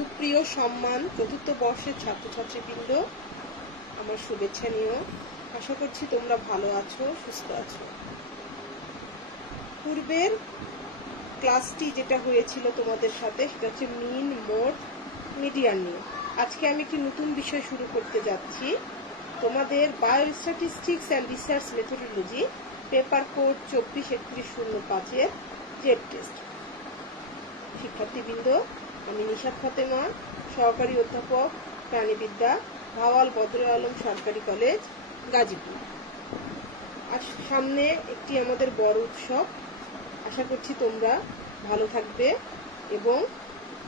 সুপ্রিয় সম্মান চতুর্থ বর্ষের ছাত্রছাত্রীবৃন্দ, আমার শুভেচ্ছা নিও। আশা করছি তোমরা ভালো আছো, সুস্থ আছো। পূর্বের ক্লাসটি যেটা হয়েছিল তোমাদের সাথে সেটা হচ্ছে মিন, মোড, মিডিয়ান নিয়ে। আজকে আমি একটি নতুন বিষয় শুরু করতে যাচ্ছি। তোমাদের biostatistics and research methodology paper code 24-3105 Z test. শিক্ষার্থীবৃন্দ, আমি নিশাত ফাতেমা, সহকারী অধ্যাপক প্রাণীবিদ্যা, ভাওয়াল বদরে আলম সরকারি কলেজ, গাজীপুর। আর সামনে একটি আমাদের বড় উৎসব। আশা করছি তোমরা ভালো থাকবে এবং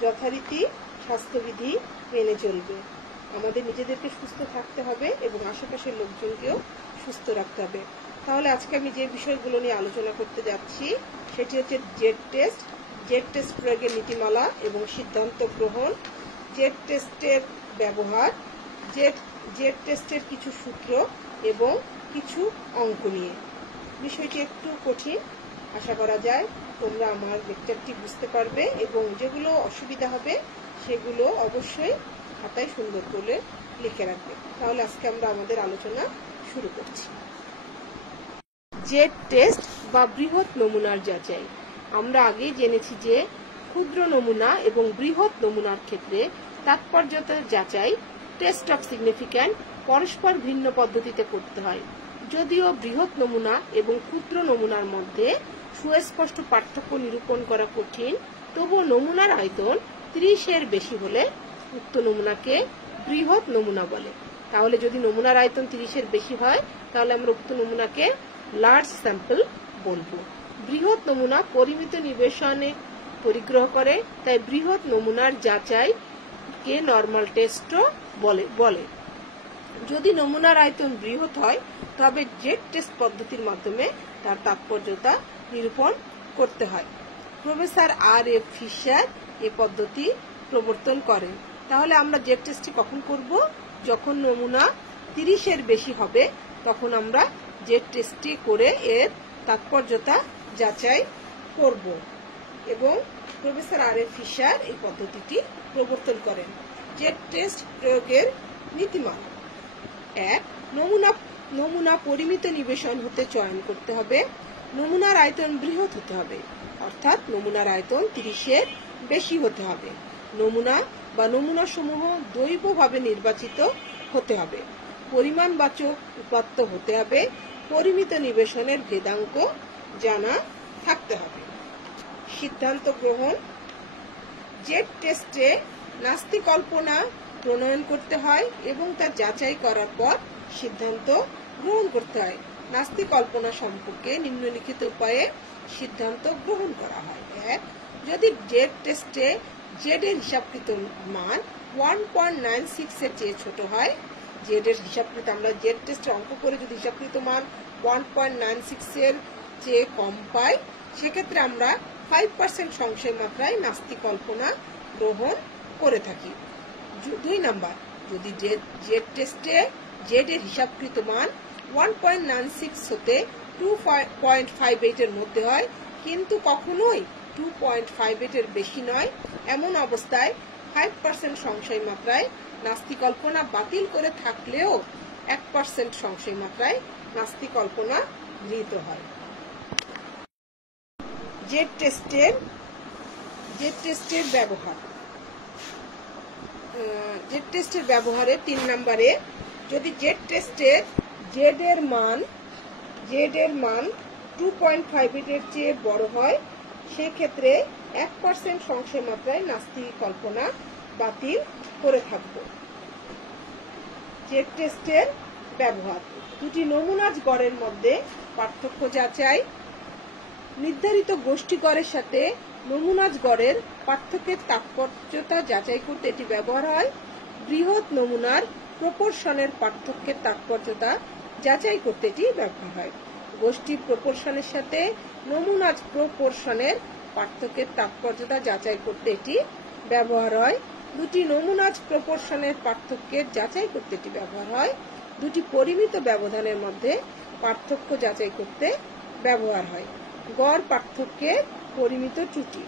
যথারীতি স্বাস্থ্যবিধি মেনে চলবে। আমাদের নিজেদেরকে সুস্থ থাকতে হবে এবং আশেপাশের লোকজনকেও সুস্থ রাখতে হবে। তাহলে আজকে আমি যে বিষয়গুলো নিয়ে আলোচনা করতে যাচ্ছি সেটি হচ্ছে জেড টেস্ট, জেড টেস্ট প্রয়োগের নীতিমালা এবং সিদ্ধান্ত গ্রহণ, জেড টেস্টের ব্যবহার, জেড টেস্টের কিছু সূত্র এবং কিছু অঙ্ক নিয়ে। বিষয়টি একটু কঠিন, আশা করা যায় তোমরা আমার লেকচারটি বুঝতে পারবে এবং যেগুলো অসুবিধা হবে সেগুলো অবশ্যই খাতায় সুন্দর করে লিখে রাখবে। তাহলে আজকে আমরা আমাদের আলোচনা শুরু করছি। জেড টেস্ট বা বৃহৎ নমুনার যাচাই। আমরা আগেই জেনেছি যে ক্ষুদ্র নমুনা এবং বৃহৎ নমুনার ক্ষেত্রে তাৎপর্যতা যাচাই, টেস্ট অফ সিগনিফিক্যান্ট, পরস্পর ভিন্ন পদ্ধতিতে করতে হয়। যদিও বৃহৎ নমুনা এবং ক্ষুদ্র নমুনার মধ্যে সুস্পষ্ট পার্থক্য নিরূপণ করা কঠিন, তবুও নমুনার আয়তন 30-এর বেশি হলে উক্ত নমুনাকে বৃহৎ নমুনা বলে। তাহলে যদি নমুনার আয়তন 30-এর বেশি হয় তাহলে আমরা উক্ত নমুনাকে লার্জ স্যাম্পল বলবো। বৃহৎ নমুনা পরিমিত নিবেশনে পরিগ্রহ করে, তাই বৃহৎ নমুনার যাচাইকে নরমাল টেস্টও বলে। যদি নমুনার আয়তন বৃহৎ হয় তবে জেড টেস্ট পদ্ধতির মাধ্যমে তার তাৎপর্যতা নিরূপণ করতে হয়। প্রফেসর আর.এফ. ফিশার এ পদ্ধতি প্রবর্তন করেন। তাহলে আমরা জেড টেস্টটি কখন করব? যখন নমুনা 30-এর বেশি হবে তখন আমরা জেড টেস্টটি করে এর তাৎপর্যতা যাচাই করব এবং প্রফেসর আর.এফ. ফিশার এই পদ্ধতিটি প্রবর্তন করেন। জেড টেস্ট প্রয়োগের নীতিমালা। 1. নমুনা পরিমিত নিবেশন হতে চয়ন করতে হবে। নমুনার আয়তন বৃহৎ হতে হবে, অর্থাৎ নমুনার আয়তন 30-এর বেশি হতে হবে। নমুনা বা নমুনাসমূহ দৈবভাবে নির্বাচিত হতে হবে। পরিমাণবাচক উপাত্ত হতে হবে। পরিমিত নিবেশনের ভেদাঙ্ক জানা থাকতে হবে। সিদ্ধান্ত গ্রহণ। জেড টেস্টে নাস্তি কল্পনা প্রণয়ন করতে হয় এবং তা যাচাই করার পর সিদ্ধান্ত গ্রহণ করতে হয়। নাস্তি কল্পনা সম্পর্কে নিম্নলিখিত উপায়ে সিদ্ধান্ত গ্রহণ করা হয়। 1. যদি জেড টেস্টে জেড এর হিসাবকৃত মান 1.96 এর চেয়ে ছোট হয়, জেড এর হিসাবকৃত আমরা জেড টেস্টে অঙ্ক করে যদি হিসাবকৃত মান 1.96 এর চেয়ে কম পাই সেক্ষেত্রে আমরা 5% সংশয় মাত্রায় নাস্তি কল্পনা গ্রহণ করে থাকি। 2 নাম্বার, যদি জেড টেস্টে জেড এর হিসাবকৃত মান 1.96 হতে 2.58 এর মধ্যে হয় কিন্তু কখনোই 2.58 এর বেশি নয়, এমন অবস্থায় 5% সংশয় মাত্রায় নাস্তি কল্পনা বাতিল করে থাকলেও 1% সংশয় মাত্রায় নাস্তি কল্পনা গৃহীত হয়। জেড টেস্টের ব্যবহার। জেড টেস্টের ব্যবহারে 3 নম্বরে, যদি জেড টেস্টে জেড এর মান 2.58 এর চেয়ে বড় হয় সেক্ষেত্রে 1% সংশয় মাত্রায় নাস্তি কল্পনা বাতিল করে থাকব। জেড টেস্টের ব্যবহার। দুটি নমুনাজ গড়ের মধ্যে পার্থক্য যাচাই। নির্ধারিত গোষ্ঠী গড়ের সাথে নমুনাজ গড়ের পার্থক্যের তাৎপর্যতা যাচাই করতে এটি ব্যবহার হয়। বৃহৎ নমুনার প্রপোর্শনের পার্থক্যের তাৎপর্যতা যাচাই করতে এটি ব্যবহার হয়। গোষ্ঠী প্রপোর্শনের সাথে নমুনাজ প্রপোর্শনের পার্থক্যের তাৎপর্যতা যাচাই করতে এটি ব্যবহার হয়। দুটি নমুনাজ প্রপোর্শনের পার্থক্যের যাচাই করতে এটি ব্যবহার হয়। দুটি পরিমিত ব্যবধানের মধ্যে পার্থক্য যাচাই করতে ব্যবহার হয়। গড় পার্থক্যের পরিমিত ত্রুটি।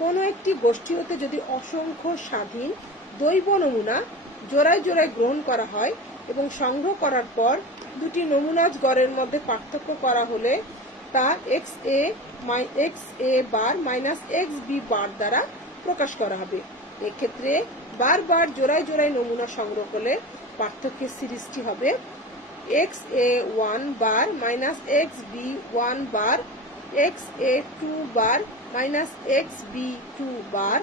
কোনো একটি গোষ্ঠী হতে যদি অসংখ্য স্বাধীন দৈব নমুনা জোড়ায় জোড়ায় গ্রহণ করা হয় এবং সংগ্রহ করার পর দুটি নমুনাজ গড়ের মধ্যে পার্থক্য করা হলে তা x a bar minus x b bar দ্বারা প্রকাশ করা হবে। এক্ষেত্রে বারবার জোড়ায় জোড়ায় নমুনা সংগ্রহ করলে পার্থক্যের সিরিজটি হবে x a 1 bar minus x b 1 bar, x a 2 bar minus x b 2 bar,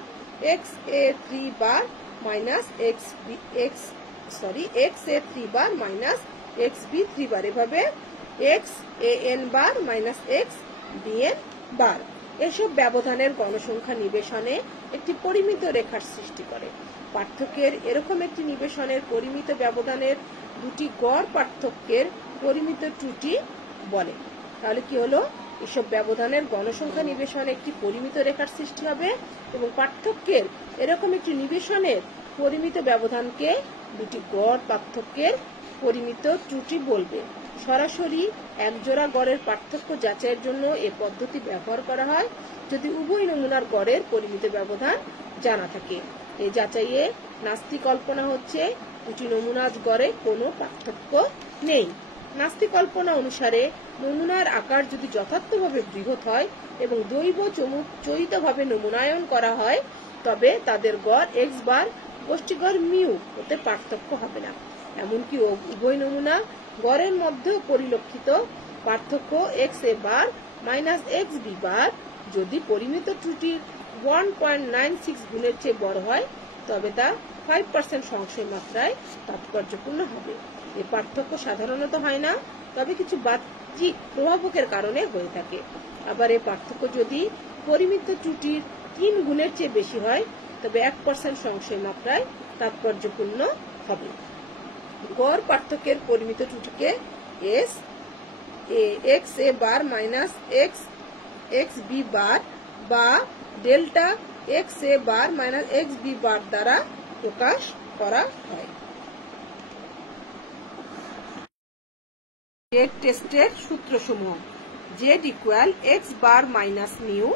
x a 3 bar minus x a 3 bar minus x b 3 bar, এভাবে x a n bar minus x b n bar. এসব ব্যবধানের গণসংখ্যা নিবেশনে একটি পরিমিত রেখার সৃষ্টি করে। পার্থক্যের এরকম একটি নিবেশনের পরিমিত ব্যবধানের দুটি গড় পার্থক্যের পরিমিত ত্রুটি বলে। তাহলে কি হলো, এসব ব্যবধানের গণসংখ্যা নিবেশনে একটি পরিমিত রেখার সৃষ্টি হবে এবং পার্থক্যের এরকম একটি নিবেশনের পরিমিত ব্যবধানকে দুটি গড় পার্থক্যের পরিমিত ত্রুটি বলবে। সরাসরি একজোড়া গড়ের পার্থক্য যাচাইয়ের জন্য এ পদ্ধতি ব্যবহার করা হয় যদি উভয় নমুনার গড়ের পরিমিত ব্যবধান জানা থাকে। এই যাচাইয়ে নাস্তি কল্পনা হচ্ছে দুটি নমুনার গড়ে কোনো পার্থক্য নেই। নাস্তি কল্পনা অনুসারে নমুনার আকার যদি যথার্থভাবে বৃহৎ হয় এবং দৈব চরিতভাবে নমুনায়ন করা হয় তবে তাদের গড় এক্স বার গোষ্ঠীগড় মিউ হতে পার্থক্য হবে না। এমনকি উভয় নমুনা গড়ের মধ্যেও পরিলক্ষিত পার্থক্য x a bar minus x b বার যদি পরিমিত ত্রুটির 1.96 গুণের চেয়ে বড় হয় তবে তা 5% সংশয় মাত্রায় তাৎপর্যপূর্ণ হবে। এই পার্থক্য সাধারণত হয় না, তবে কিছু বাহ্যিক প্রভাবকের কারণে হয়ে থাকে। আবার এই পার্থক্য যদি পরিমিত ত্রুটির 3 গুণের চেয়ে বেশি হয় তবে 1% সংশয় মাত্রায় তাৎপর্যপূর্ণ হবে। গড় পার্থক্যের পরিমিত ত্রুটিকে x a bar minus x b bar বা delta x a bar minus x b bar দ্বারা প্রকাশ করা হয়। জেড টেস্টের সূত্রসমূহ: Z equal x bar minus mu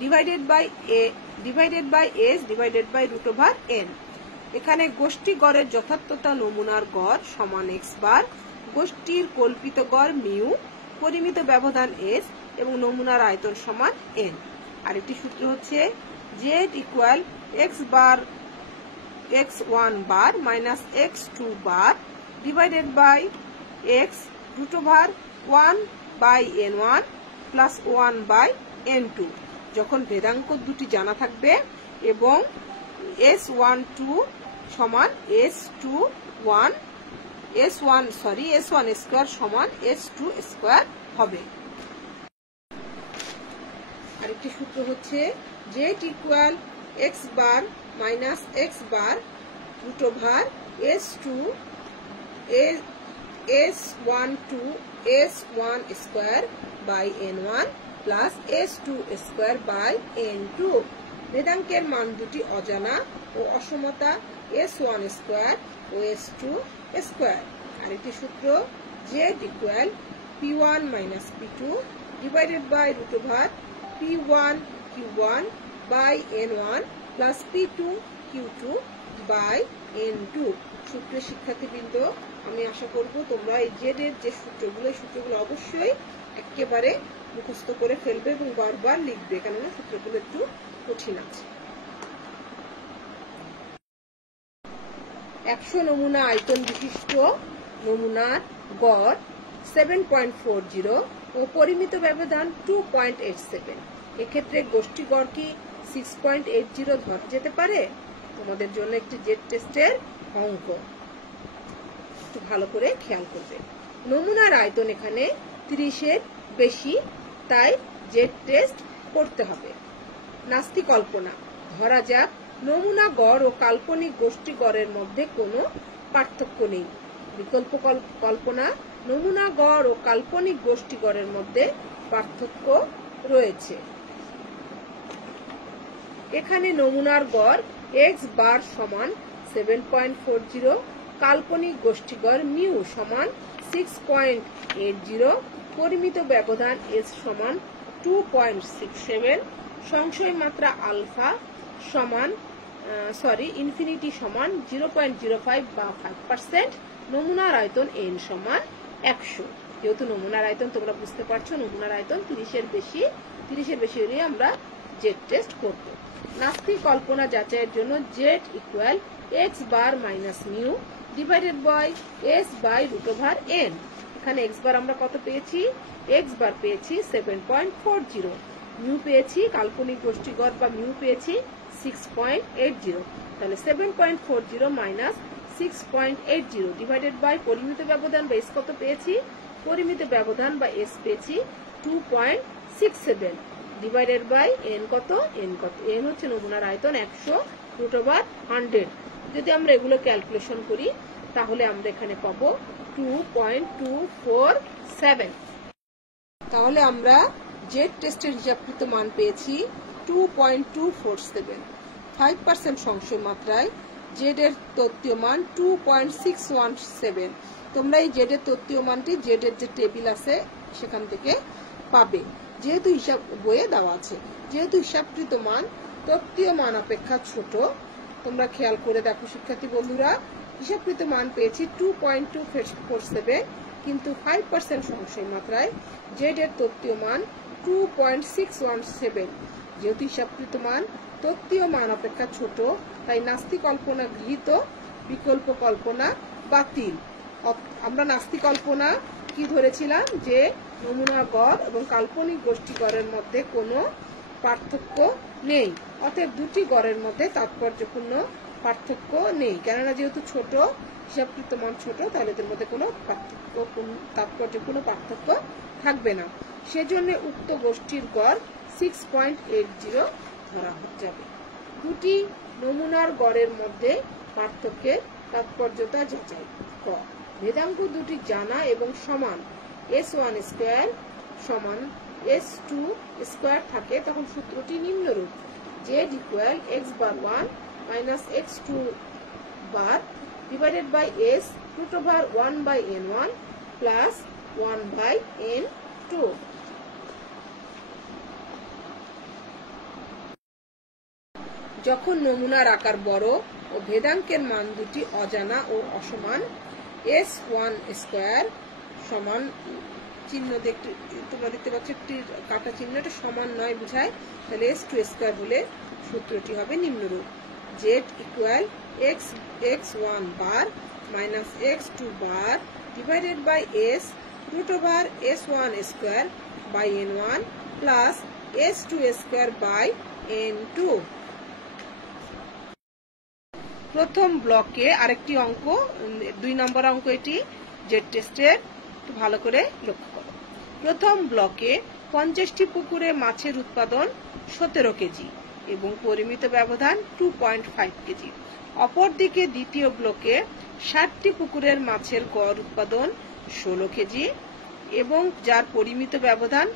divided by s divided by root over N. এখানে গোষ্ঠী গড়ের যথার্থতা নমুনার গড় সমান এক্স বার, গোষ্ঠীর কল্পিত গড় মিউ, পরিমিত ব্যবধান এস এবং নমুনার আয়তন সমান এন। আরেকটি সূত্র হচ্ছে Z equal x bar X 1 bar minus X 2 bar divided by X root over 1 by N 1 plus 1 by N 2। যখন ভেদাঙ্ক দুটি জানা থাকবে এবং S12 সমান S1 স্কয়ার সমান S2 স্কয়ার হবে। আরেকটি সূত্র হচ্ছে Z equal x bar minus X bar root over S1 square by N1 plus S2 square by N2। ভেদাঙ্কের মান দুটি অজানা ও অসমতা S1 স্কয়ার ও S2 স্কয়ার। আরেকটি সূত্র Z equal P1 minus P2 divided by root over P1 Q1 by N1 plus P2 Q2 by N2। সূত্রের শিক্ষার্থীবৃন্দ, আমি আশা করব তোমরা এই জেড এর যে সূত্রগুলো অবশ্যই একেবারে মুখস্থ করে ফেলবে এবং বারবার লিখবে, কেননা সূত্রগুলো একটু কঠিন আছে। 100 নমুনা আয়তন বিশিষ্ট নমুনার গড় 7.40 ও পরিমিত ব্যবধান 2.87। এক্ষেত্রে গোষ্ঠী গড় কি 6.80 ধরা যেতে পারে? তোমাদের জন্য একটি জেড টেস্টের অঙ্ক, একটু ভালো করে খেয়াল করবে। নমুনার আয়তন এখানে 30-এর বেশি, তাই জেড টেস্ট করতে হবে। নাস্তি কল্পনা: ধরা যাক নমুনা গড় ও কাল্পনিক গোষ্ঠী গড়ের মধ্যে কোনো পার্থক্য নেই। বিকল্প কল্পনা: নমুনা গড় ও কাল্পনিক গোষ্ঠী গড়ের মধ্যে পার্থক্য রয়েছে। এখানে নমুনার গড় এক্স বার সমান 7.40, কাল্পনিক গোষ্ঠী গড় মিউ সমান 6.80, পরিমিত ব্যবধান এস সমান 2.67, সংশয় মাত্রা আলফা সমান ইনফিনিটি সমান 0.05 বা 5%, নমুনার আয়তন n সমান 100। যেহেতু নমুনার আয়তন তোমরা বুঝতে পারছো, নমুনার আয়তন 30-এর বেশি হলে আমরা জেড টেস্ট করব। নাস্তিক কল্পনা যাচাইয়ের জন্য Z equal x bar minus mu divided by S by root over N. এখানে এক্স বার আমরা কত পেয়েছি? এক্স বার পেয়েছি 7.40, মিউ পেয়েছি কাল্পনিক গোষ্ঠী গড় বা মিউ পেয়েছি 6.80। তাহলে 7.40 মাইনাস 6.80 ডিভাইডেড বাই পরিমিত ব্যবধান বা এস কত পেয়েছি? পরিমিত ব্যবধান বা এস পেয়েছি 2.67 ডিভাইডেড বাই এন কত? এন হচ্ছে নমুনার আয়তন 100 রুট ওভার 100। যদি আমরা এগুলো ক্যালকুলেশন করি তাহলে আমরা এখানে পাবো 2.247। তাহলে আমরা জেড টেস্টের হিসাবকৃত মান পেয়েছি 2.247। 5% সংশয় মাত্রায় জেড এর তত্ত্বীয় মান 2.617। তোমরা এই জেড এর তত্ত্বীয় মানটি জেড এর যে টেবিল আছে সেখান থেকে পাবে, যেহেতু হিসাব বইয়ে দেওয়া আছে। যেহেতু হিসাবকৃত মান তত্ত্বীয় মান অপেক্ষা ছোট, তোমরা খেয়াল করে দেখো শিক্ষার্থী বন্ধুরা, হিসাবকৃত মান পেয়েছি 2.247, কিন্তু 5% সংশয় মাত্রায় জেড এর তত্ত্বীয় মান 2.617। যেহেতু হিসাবকৃত মান তত্ত্বীয় মান অপেক্ষা ছোট, তাই নাস্তিক কল্পনা গৃহীত, বিকল্প কল্পনা বাতিল। আমরা নাস্তিক কল্পনা কি ধরেছিলাম? যে নমুনা গড় এবং কাল্পনিক গোষ্ঠী গড়ের মধ্যে কোনো পার্থক্য নেই, অতএব দুটি গড়ের মধ্যে তাৎপর্যপূর্ণ পার্থক্য নেই। কেননা যেহেতু ছোট, হিসাবকৃত মান ছোট, তাহলে এদের মধ্যে কোনো তাৎপর্যপূর্ণ পার্থক্য থাকবে না। সেজন্য উক্ত গোষ্ঠীর গড় 6.80 ধরা যাবে। দুটি নমুনার গড়ের মধ্যে পার্থক্যের তাৎপর্যতা যাচাই। ক, ভেদাঙ্ক দুটি জানা এবং সমান s1 স্কয়ার সমান s2 স্কয়ার থাকে, তখন সূত্রটি নিম্নরূপ: z equal x bar 1 minus x2 bar divided by s root over 1 by n1 plus 1 by n2। যখন নমুনার আকার বড় ও ভেদাঙ্কের মান দুটি অজানা ও অসমান, s1 স্কয়ার সমান চিহ্ন দেখতে তোমরা দেখতে পাচ্ছ একটি কাটা চিহ্ন, এটা সমান নয় বুঝায়, তাহলে s2 স্কয়ার হলে সূত্রটি হবে নিম্নরূপ: z equal x1 bar minus x2 bar divided by s root over s1 square by n1 plus s2 square by n2। প্রথম ব্লকে আরেকটি অঙ্ক, 2 নম্বর অঙ্ক এটি জেড টেস্টের, ভালো করে লক্ষ্য করো। প্রথম ব্লকে 50টি পুকুরে মাছের উৎপাদন 17 কেজি এবং পরিমিত ব্যবধান 2.5 কেজি। অপরদিকে দ্বিতীয় ব্লকে 60টি পুকুরের মাছের গড় উৎপাদন 16 কেজি এবং যার পরিমিত ব্যবধান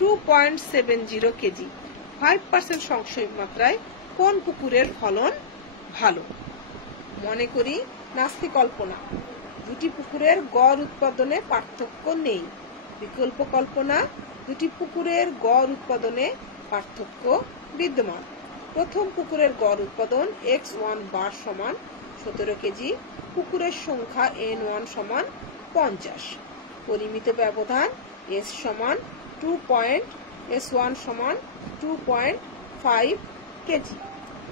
2.70 কেজি। 5% সংশয় মাত্রায় কোন পুকুরের ফলন ভালো? মনে করি নাস্তিক কল্পনা, দুটি পুকুরের গড় উৎপাদনে পার্থক্য নেই। বিকল্প কল্পনা, দুটি পুকুরের গড় উৎপাদনে পার্থক্য বিদ্যমান। প্রথম পুকুরের গড় উৎপাদন x1 বার সমান 17 কেজি, পুকুরের সংখ্যা n1 সমান 50, পরিমিত ব্যবধান s সমান s1 সমান 2.5 কেজি।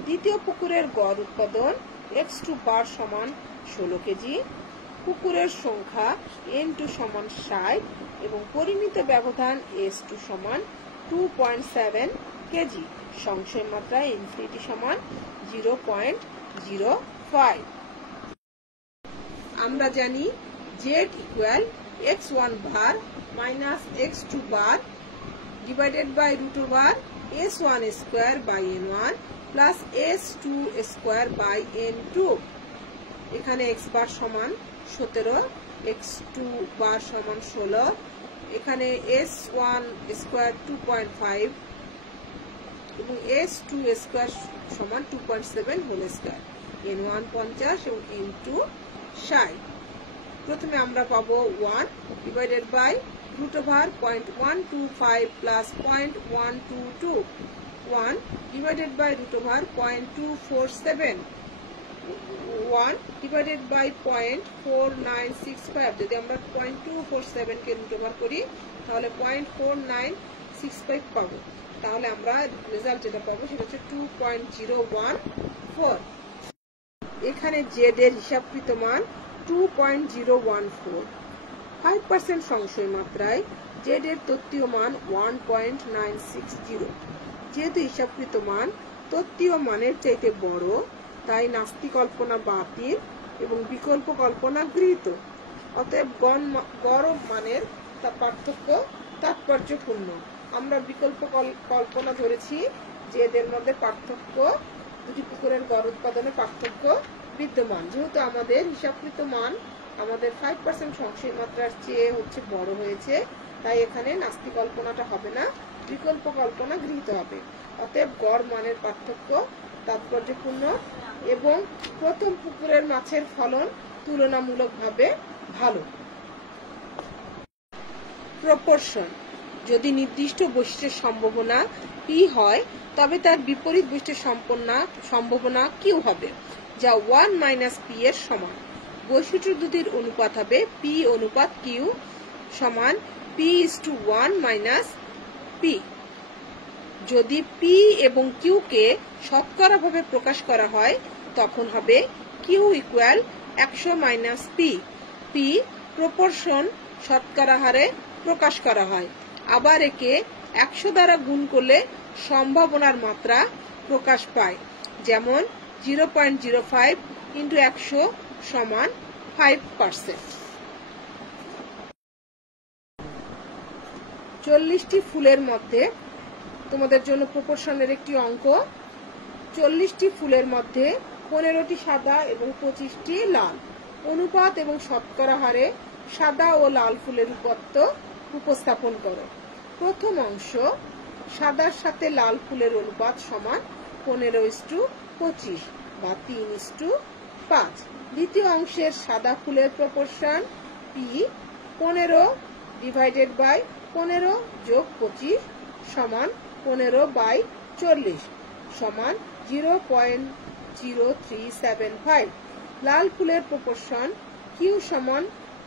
দ্বিতীয় পুকুরের গড় উৎপাদন x2 বার সমান 16 কেজি, পুকুরের সংখ্যা n2 সমান 60 এবং পরিমিত ব্যবধান s2 সমান 2.7 কেজি। সংশয় মাত্রা ইনফিনিটি সমান 0.05। আমরা জানি z equal x1 bar minus x2 bar divided by root over s1 square by n1 plus s2 square by n2। এখানে x বার সমান 17, x2 বার সমান 16, এখানে s1 স্কয়ার 2.5 এবং s2 স্কয়ার সমান 2.7 হোল স্কয়ার, n1 50 এবং n2 60। প্রথমে আমরা পাবো 1 divided by root over 0.125 plus 0.122 1 divided by root over 0.247, 1 divided by 0.4965, যদি আমরা 0.247 কে রুট ওভার করি তাহলে 0.4965 পাবো। তাহলে আমরা রেজাল্ট যেটা পাবো সেটা হচ্ছে 2.014। এখানে জেড এর হিসাবকৃত মান 2.014। 5% সংশয় মাত্রায় জেড এর তত্ত্বীয় মান 1.960। যেহেতু হিসাবকৃত মান তত্ত্বীয় মানের চাইতে বড়, তাই নাস্তি কল্পনা বাতিল এবং বিকল্প কল্পনা গৃহীত। অতএব গড় মানের পার্থক্য তাৎপর্যপূর্ণ। আমরা বিকল্প কল্পনা ধরেছি যে এদের মধ্যে পার্থক্য, দুটি পুকুরের গড় উৎপাদনে পার্থক্য বিদ্যমান। যেহেতু আমাদের হিসাবকৃত মান আমাদের 5% সংশয় মাত্রার চেয়ে বড় হয়েছে, তাই এখানে নাস্তি কল্পনাটা হবে না, বিকল্প কল্পনা গৃহীত হবে। অতএব গড় মানের পার্থক্য তাৎপর্যপূর্ণ এবং প্রথম পুকুরের মাছের ফলন তুলনামূলকভাবে ভালো। প্রপোর্শন: যদি নির্দিষ্ট বৈশিষ্ট্যের সম্ভাবনা P হয় তবে তার বিপরীত বৈশিষ্ট্যের সম্ভাবনা Q হবে, যা 1 - P এর সমান। বৈশিষ্ট্য দুটির অনুপাত হবে P অনুপাত Q সমান P:1 - P। যদি P এবং Q কে শতকরা ভাবে প্রকাশ করা হয় তখন হবে Q = 100 - P। P প্রপোর্শন শতকরা হারে প্রকাশ করা হয়। আবার একে 100 দ্বারা গুণ করলে সম্ভাবনার মাত্রা প্রকাশ পায়, যেমন 0.05 × 100 সমান 5%। 40টি ফুলের মধ্যে তোমাদের জন্য প্রপোর্শনের একটি অঙ্ক। 40টি ফুলের মধ্যে 15টি সাদা এবং 25টি লাল। অনুপাত এবং শতকরা হারে সাদা ও লাল ফুলের উৎপাদন উপস্থাপন করো। প্রথম অংশ, সাদার সাথে লাল ফুলের অনুপাত সমান 15:25 বা 3:5। দ্বিতীয় অংশের সাদা ফুলের প্রপোর্শন P 15/15 + 25 সমান 15/40 সমান 0.0375। লাল ফুলের প্রপোর্শন Q সমান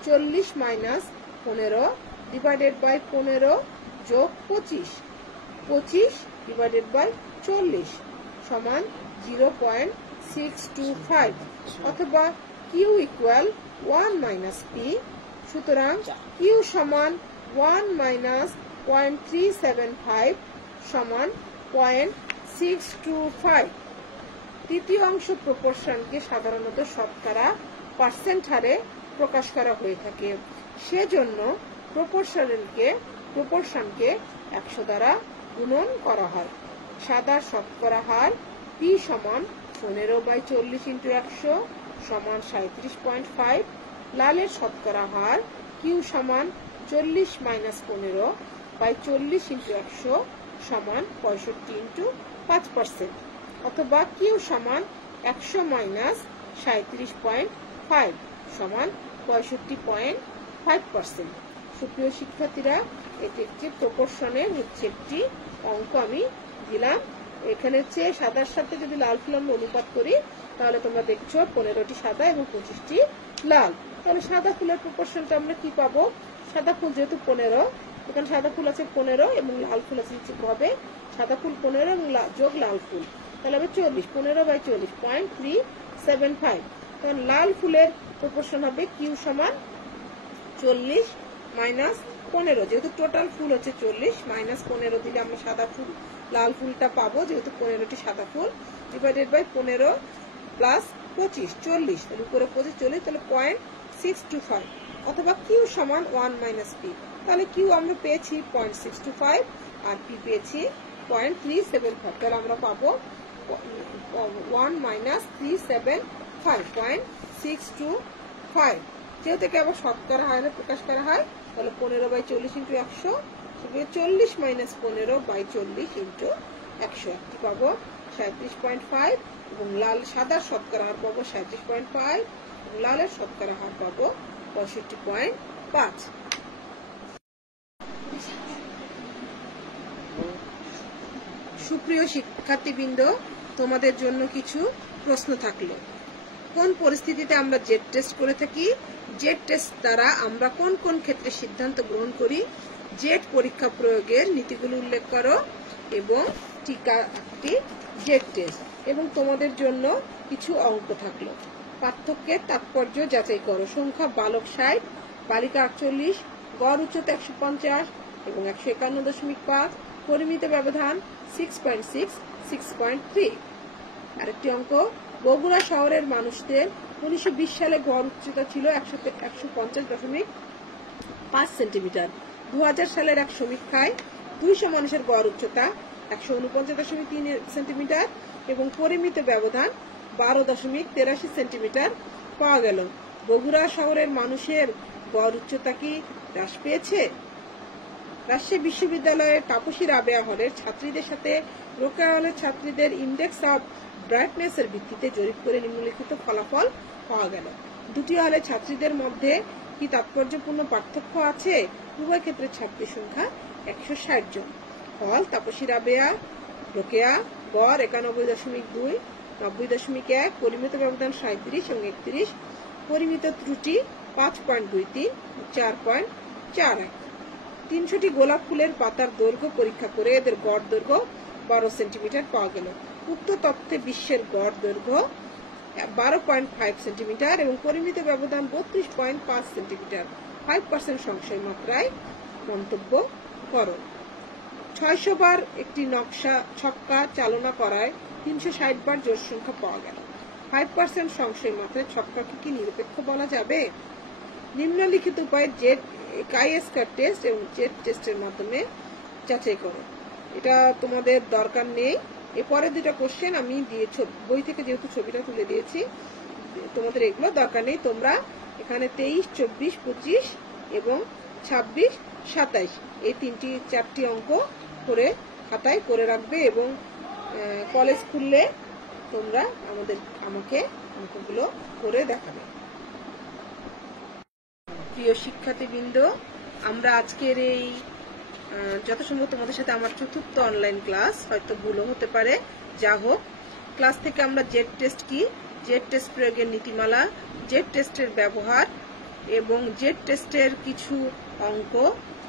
40 - 15 /15 + 25, 25/40 সমান 0.625, অথবা Q = 1 - P। সুতরাং Q সমান 1 - 0.375 সমান 0.625। তৃতীয় অংশ প্রপোর্শনকে সাধারণত শতকরা পার্সেন্ট হারে প্রকাশ করা হয়ে থাকে, সেজন্য প্রপোর্শনকে 100 দ্বারা গুণন করা হয়। সাদার শতকরা হার P সমান 15/40 × 100 সমান 37.5। লালের শতকরা হার Q সমান 40 - 15/40 × 100 সমান 65 × 5%, অথবা Q সমান 100 - 37.5 সমান 65.5%। সুপ্রিয় শিক্ষার্থীরা, এটি একটি প্রপোর্শনের একটি অঙ্ক আমি দিলাম। এখানে সাদার সাথে যদি লাল ফুল আমরা অনুপাত করি তাহলে তোমরা দেখছো 15টি সাদা এবং 25টি লাল। তাহলে সাদা ফুলের প্রপোর্শনটা আমরা কি পাবো? সাদা ফুল যেহেতু 15, এখানে সাদা ফুল আছে 15 এবং লাল ফুল আছে হবে সাদা ফুল 15 এবং যোগ লাল ফুল, তাহলে হবে 40। 15/40 0.375। তখন লাল ফুলের প্রপোর্শন হবে Q সমান 40 - 15, যেহেতু টোটাল ফুল হচ্ছে 40 - 15 দিলে আমরা সাদা ফুল লাল ফুলটা পাবো, যেহেতু 15টি সাদা ফুল, /15 + 25 40, তাহলে উপরে 25 40, তাহলে 0.625, অথবা Q সমান 1 - P। তাহলে Q আমরা পেয়েছি 0.625 আর P পেয়েছি 0.375, তাহলে আমরা পাবো 1 - 375 0.625। যেহেতু আবার শতকরা হারে প্রকাশ করা হয়, তাহলে 15/40 × 100, 40 - 15/40 × 100 কি পাবো 37.5, এবং সাদার শতকরা হার পাবো 37.5 এবং লালের শতকরা হার পাবো 65.5। সুপ্রিয় সুপ্রিয় শিক্ষার্থীবৃন্দ, তোমাদের জন্য কিছু প্রশ্ন থাকলো। কোন পরিস্থিতিতে আমরা জেড টেস্ট করে থাকি? জেড টেস্ট দ্বারা আমরা কোন কোন ক্ষেত্রে সিদ্ধান্ত গ্রহণ করি? জেড পরীক্ষা প্রয়োগের নীতিগুলো উল্লেখ করো এবং টিকাটি জেড টেস্ট। এবং তোমাদের জন্য কিছু অঙ্ক থাকলো। পার্থক্যের তাৎপর্য যাচাই করো। সংখ্যা বালক 60, বালিকা 48, গড় উচ্চতা 150 এবং 151.5, পরিমিত ব্যবধান 6.6, 6.3। আরেকটি অঙ্ক, বগুড়া শহরের মানুষদের 1920 সালে গড় উচ্চতা ছিল 150.5 সেন্টিমিটার। 2000 সালের এক সমীক্ষায় 200 মানুষের গড় উচ্চতা 149.3 সেন্টিমিটার এবং পরিমিত ব্যবধান 12.83 সেন্টিমিটার পাওয়া গেল। বগুড়া শহরের মানুষের গড় উচ্চতা কি হ্রাস পেয়েছে? রাজশাহী বিশ্ববিদ্যালয়ের তাপসী রাবেয়া হলের ছাত্রীদের সাথে রোকেয়া হলের ছাত্রীদের ইন্ডেক্স অফ ব্রাইটনেস এর ভিত্তিতে জরিপ করে নিম্নলিখিত ফলাফল পাওয়া গেল। দুটি হলে ছাত্রীদের মধ্যে কি তাৎপর্যপূর্ণ পার্থক্য আছে? উভয় ক্ষেত্রে ছাত্রী সংখ্যা 160 জন। হল তাপসী রাবেয়া, রোকেয়া, গড় 91.2, 90.1, পরিমিত ব্যবধান 37 এবং 31, পরিমিত ত্রুটি 5.23, 4.41। 300টি গোলাপ ফুলের পাতার দৈর্ঘ্য পরীক্ষা করে এদের গড় দৈর্ঘ্য 12 সেন্টিমিটার পাওয়া গেল। উক্ত তথ্যে বিশ্বের গড় দৈর্ঘ্য 12.5 সেন্টিমিটার এবং পরিমিত ব্যবধান 32.5 সেন্টিমিটার। 5% সংশয় মাত্রায় মন্তব্য করো। 600 বার একটি নকশা ছক্কা চালনা করায় 360 বার জোড় সংখ্যা পাওয়া গেল। 5% সংশয় মাত্রায় ছক্কাকে কি নিরপেক্ষ বলা যাবে? নিম্নলিখিত উপায়ে জেড কাই-স্কয়ার টেস্ট এবং জেড টেস্টের মাধ্যমে যাচাই করো। এটা তোমাদের দরকার নেই। এরপরে দুটো কোশ্চেন আমি দিয়েছি বই থেকে, যেহেতু ছবিটা তুলে দিয়েছি, তোমাদের এগুলো দরকার নেই। তোমরা এখানে 23, 24, 25 এবং 26, 27 এই 4টি অঙ্ক করে খাতায় করে রাখবে এবং কলেজ খুললে তোমরা আমাকে অঙ্কগুলো করে দেখাবে। প্রিয় শিক্ষার্থীবৃন্দ, আমরা আজকের এই যথাসম্ভব তোমাদের সাথে আমার 4র্থ অনলাইন ক্লাস, হয়তো ভুলও হতে পারে, যা হোক, ক্লাস থেকে আমরা জেড টেস্ট কি, জেড টেস্ট প্রয়োগের নীতিমালা, জেড টেস্টের ব্যবহার এবং জেড টেস্টের কিছু অঙ্ক,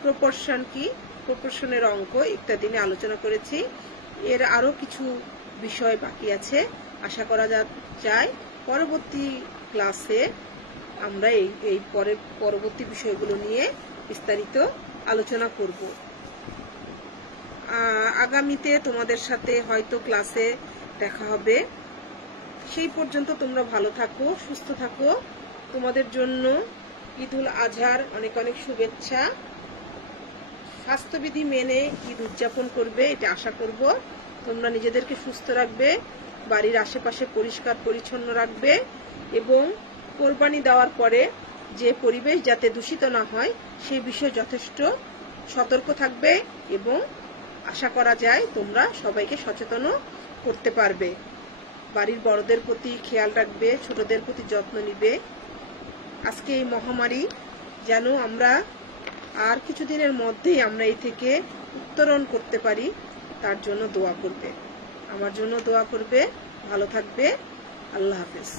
প্রপোর্শন কি, প্রপোর্শনের অঙ্ক ইত্যাদি নিয়ে আলোচনা করেছি। এর আরো কিছু বিষয় বাকি আছে। আশা করা যায় পরবর্তী ক্লাসে আমরা এই পরবর্তী বিষয়গুলো নিয়ে বিস্তারিত আলোচনা করব। আগামীতে তোমাদের সাথে হয়তো ক্লাসে দেখা হবে। সেই পর্যন্ত তোমরা ভালো থাকো, সুস্থ থাকো। তোমাদের জন্য ঈদুল আজহার অনেক অনেক শুভেচ্ছা। স্বাস্থ্যবিধি মেনে ঈদ উদযাপন করবে, এটা আশা করব। তোমরা নিজেদেরকে সুস্থ রাখবে, বাড়ির আশেপাশে পরিষ্কার পরিচ্ছন্ন রাখবে এবং কোরবানি দেওয়ার পরে যে পরিবেশ যাতে দূষিত না হয় সেই বিষয়ে যথেষ্ট সতর্ক থাকবে এবং আশা করা যায় তোমরা সবাইকে সচেতন করতে পারবে। বাড়ির বড়দের প্রতি খেয়াল রাখবে, ছোটদের প্রতি যত্ন নিবে। আজকে এই মহামারী যেন আমরা আর কিছুদিনের মধ্যেই আমরা এই থেকে উত্তরণ করতে পারি, তার জন্য দোয়া করবে। আমার জন্য দোয়া করবে। ভালো থাকবে। আল্লাহ হাফেজ।